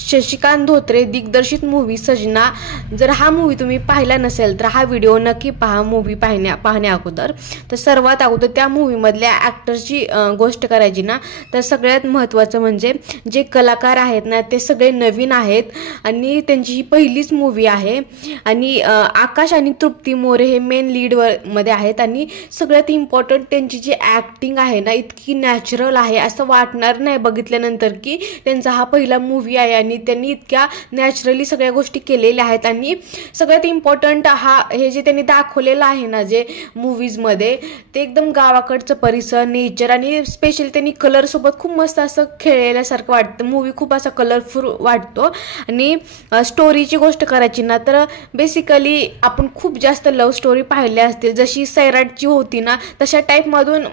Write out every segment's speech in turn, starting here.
शशिकांत धोत्रे दिग्दर्शित मूवी सजना। जर हा मूवी तुम्ही पाहिला नसेल तर हा व्हिडिओ नक्की पहा मूवी पाहण्या अगोदर। तर सर्वात अगोदर त्या मूवीमधल्या ॲक्टर्सची गोष्ट करायची ना, तर सगळ्यात महत्त्वाचं म्हणजे जे कलाकार आहेत ना ते सगळे नवीन आहेत आणि त्यांची ही पहिलीच मूवी आहे। आणि आकाश आणि तृप्ती मोरे हे मेन लीडमध्ये आहेत आणि सगळ्यात इम्पॉर्टंट त्यांची जी ॲक्टिंग आहे ना इतकी नॅचरल आहे, असं वाटणार नाही बघितल्यानंतर की त्यांचा हा पहिला मूवी आहे आणि त्यांनी इतक्या नॅचरली सगळ्या गोष्टी केलेल्या आहेत। आणि सगळ्यात इम्पॉर्टंट हे जे त्यांनी दाखवलेलं आहे ना जे मूवीजमध्ये ते एकदम गावाकडचं परिसर, नेचर आणि स्पेशली त्यांनी कलरसोबत खूप मस्त असं खेळलेल्यासारखं वाटतं। मूवी खूप असा कलरफुल वाटतो। आणि स्टोरीची गोष्ट करायची ना तर बेसिकली आपण खूप जास्त लव्ह स्टोरी पाहिल्या असतील, जशी सैराटची होती ना तशा टाईपमधून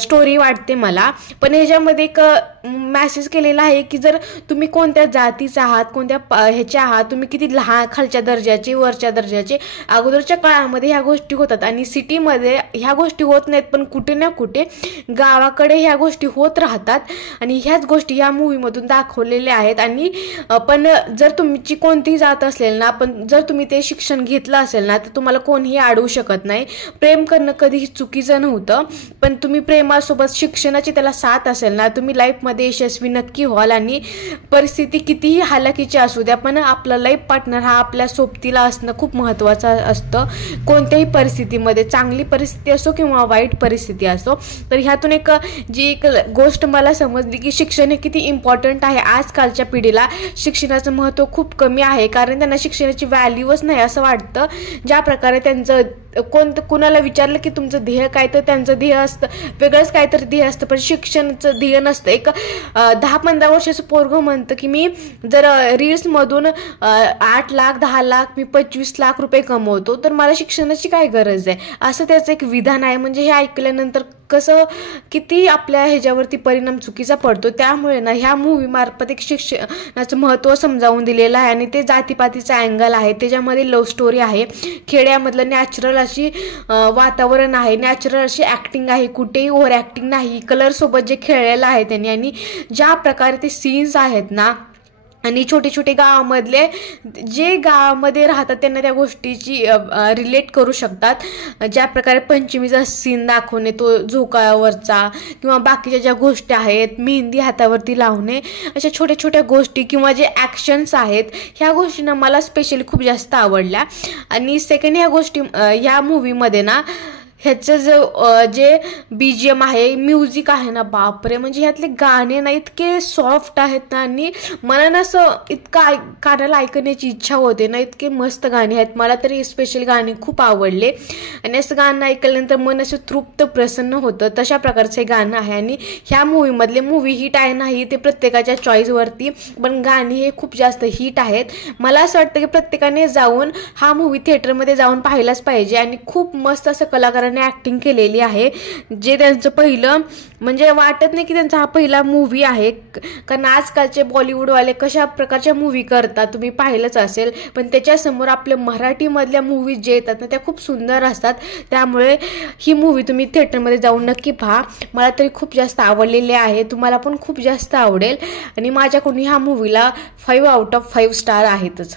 स्टोरी वाटते मला। पण ह्याच्यामध्ये एक मॅसेज केलेला आहे की जर तुम्ही कोणत्या जातीचा आहात, कोणत्या ह्याच्या आहात, तुम्ही किती लहान खालच्या दर्जाचे वरच्या दर्जाचे, अगोदरच्या काळामध्ये ह्या गोष्टी होतात आणि सिटीमध्ये ह्या गोष्टी होत नाहीत, पण कुठे ना कुठे गावाकडे ह्या गोष्टी होत राहतात आणि ह्याच गोष्टी ह्या मूवीमधून दाखवलेल्या आहेत। आणि पण जर तुमची कोणतीही जात असेल ना, पण जर तुम्ही ते शिक्षण घेतलं असेल ना तर तुम्हाला कोणीही अडवू शकत नाही। प्रेम करणं कधीही चुकीचं नव्हतं, पण तुम्ही प्रेमासोबत शिक्षणाची त्याला साथ असेल ना तुम्ही लाईफमध्ये यशस्वी नक्की व्हाल। आणि परिस्थिती कितीही हालाकीची असू द्या पण आपला लाईफ पार्टनर हा आपल्या सोबतीला असणं खूप महत्त्वाचं असतं, कोणत्याही परिस्थितीमध्ये, चांगली परिस्थिती असो किंवा वाईट परिस्थिती असो। तर ह्यातून एक गोष्ट मला समजली की शिक्षण हे किती इम्पॉर्टंट आहे। आजकालच्या पिढीला शिक्षणाचं महत्त्व खूप कमी आहे, कारण त्यांना शिक्षणाची व्हॅल्यूच नाही असं वाटतं। ज्या प्रकारे त्यांचं कुणाला विचारलं की तुमचं ध्येय काय, तर त्यांचं ध्येय असतं वेगळंच काहीतरी ध्येय असतं, पण शिक्षणाचं ध्येय नसतं। एक 10-15 वर्षाचं पोरगं म्हणतं की मी जर रील्समधून 8 लाख 10 लाख मी 25 लाख रुपये कमवतो तर मला शिक्षणाची काय गरज आहे, असं त्याचं एक विधान आहे। म्हणजे हे ऐकल्यानंतर कसं किती आपल्या ह्याच्यावरती परिणाम चुकीचा पडतो। त्यामुळे ना ह्या मूवीमार्फत एक शिक्षणाचं महत्त्व समजावून दिलेलं आहे आणि ते जातीपातीचा अँगल आहे, त्याच्यामध्ये लव्ह स्टोरी आहे, खेड्यामधलं नॅचरल अशी वातावरण आहे, नॅचरल अशी ॲक्टिंग आहे, कुठेही ओव्हर ॲक्टिंग नाही, कलरसोबत जे खेळलेलं आहे त्यांनी आणि ज्या प्रकारे ते सीन्स आहेत ना आणि छोटे छोटे गावामधले जे गावामध्ये राहतात त्यांना त्या गोष्टीची रिलेट करू शकतात। ज्या प्रकारे पंचमीचा सीन दाखवणे, तो झोकावरचा किंवा बाकीच्या ज्या गोष्टी आहेत, मेहंदी हातावरती लावणे, अशा छोट्या छोट्या गोष्टी किंवा जे ॲक्शन्स आहेत ह्या गोष्टींना मला स्पेशली खूप जास्त आवडल्या। आणि सेकंड ह्या गोष्टी ह्या मूवीमध्ये ना ह्याचं जे BGM आहे, म्युझिक आहे ना, बापरे, म्हणजे ह्यातले गाणे ना इतके सॉफ्ट आहेत ना आणि मला ना असं इतकं कानाला ऐकण्याची इच्छा होते ना, इतके मस्त गाणे आहेत। मला तरी स्पेशल गाणे खूप आवडले आणि असं गाणं ऐकल्यानंतर मन असं तृप्त प्रसन्न होतं, तशा प्रकारचं हे गाणं आहे। आणि ह्या मूवीमधले मूवी हिट आहे नाही ते प्रत्येकाच्या चॉईसवरती, पण गाणी हे खूप जास्त हिट आहेत। मला असं वाटतं की प्रत्येकाने जाऊन हा मूवी थिएटरमध्ये जाऊन पाहिलाच पाहिजे आणि खूप मस्त असं कलाकारांनी ॲक्टिंग केलेली आहे, जे त्यांचं पहिलं म्हणजे वाटत नाही की त्यांचा हा पहिला मूवी आहे, कारण आजकालचे बॉलिवूडवाले कशा प्रकारच्या मूवी करतात तुम्ही पाहिलंच असेल, पण त्याच्यासमोर आपल्या मराठीमधल्या मूवीज जे येतात ना त्या खूप सुंदर असतात। त्यामुळे ही मूवी तुम्ही थिएटरमध्ये जाऊन नक्की पहा, मला तरी खूप जास्त आवडलेली आहे, तुम्हाला पण खूप जास्त आवडेल आणि माझ्याकडून ह्या मूवीला 5 आउट ऑफ 5 स्टार आहेतच।